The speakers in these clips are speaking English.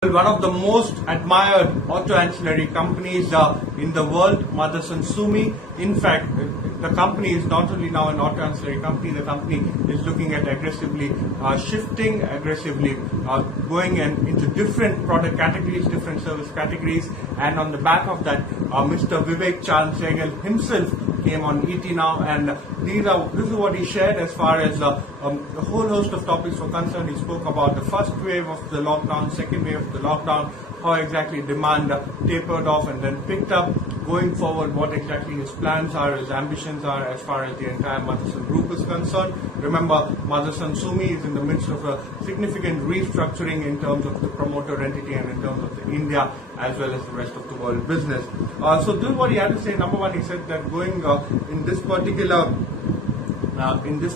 One of the most admired auto ancillary companies in the world, Motherson Sumi. In fact, the company is not only now an auto ancillary company, the company is looking at aggressively shifting, aggressively going into different product categories, different service categories. And on the back of that, Mr. Vivek Chand Sehgal himself came on ET Now, and this is what he shared as far as a whole host of topics were concerned. He spoke about the first wave of the lockdown, second wave of the lockdown, how exactly demand tapered off and then picked up. Going forward, what exactly his plans are, his ambitions are as far as the entire Motherson Group is concerned. Remember, Motherson Sumi is in the midst of a significant restructuring in terms of the promoter entity and in terms of the India as well as the rest of the world business. So this is what he had to say. Number one, he said that going in this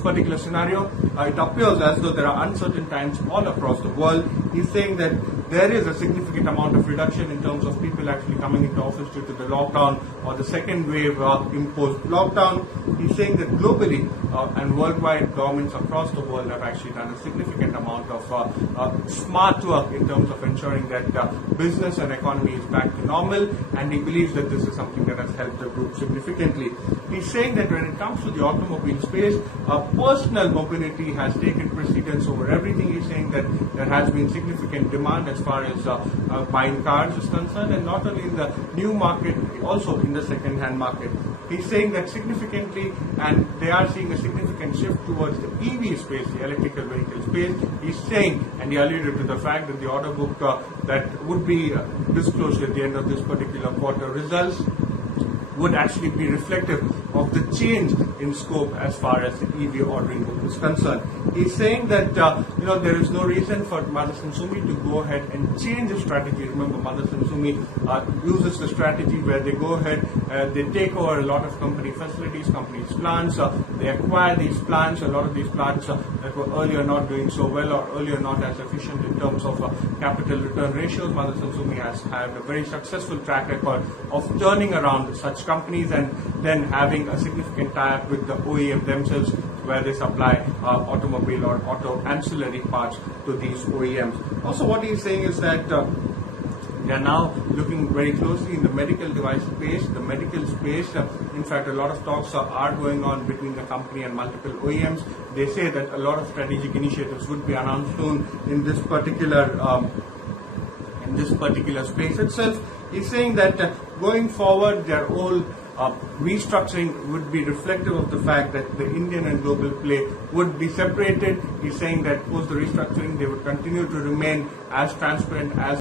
particular scenario, it appears as though there are uncertain times all across the world. He's saying that there is a significant amount of reduction in terms of people actually coming into office due to the lockdown or the second wave imposed lockdown. He's saying that globally and worldwide, governments across the world have actually done a significant amount of smart work in terms of ensuring that business and economy is back to normal, and he believes that this is something that has helped the group significantly. He's saying that when it comes to the automobile space, personal mobility has taken precedence over everything. He's saying that there has been significant demand as far as buying cars is concerned, and not only in the new market, also in the second-hand market. He's saying that significantly, and they are seeing a significant shift towards the EV space, the electrical vehicle space. He's saying, and he alluded to the fact that the order book that would be disclosed at the end of this particular quarter results would actually be reflective of the change in scope as far as the EV ordering book is concerned. He's saying that there is no reason for Motherson Sumi to go ahead and change the strategy. Remember, Motherson Sumi uses the strategy where they go ahead, they take over a lot of company facilities, companies' plants, they acquire these plants. A lot of these plants that were earlier not doing so well or earlier not as efficient in terms of capital return ratios. Motherson Sumi has had a very successful track record of turning around such companies and then having a significant tie-up with the OEM themselves, where they supply automobile or auto ancillary parts to these OEMs. Also, what he's saying is that they are now looking very closely in the medical device space, the medical space. In fact, a lot of talks are going on between the company and multiple OEMs. They say that a lot of strategic initiatives would be announced soon in this particular space itself. He's saying that going forward, their whole restructuring would be reflective of the fact that the Indian and global play would be separated. He's saying that post the restructuring, they would continue to remain as transparent as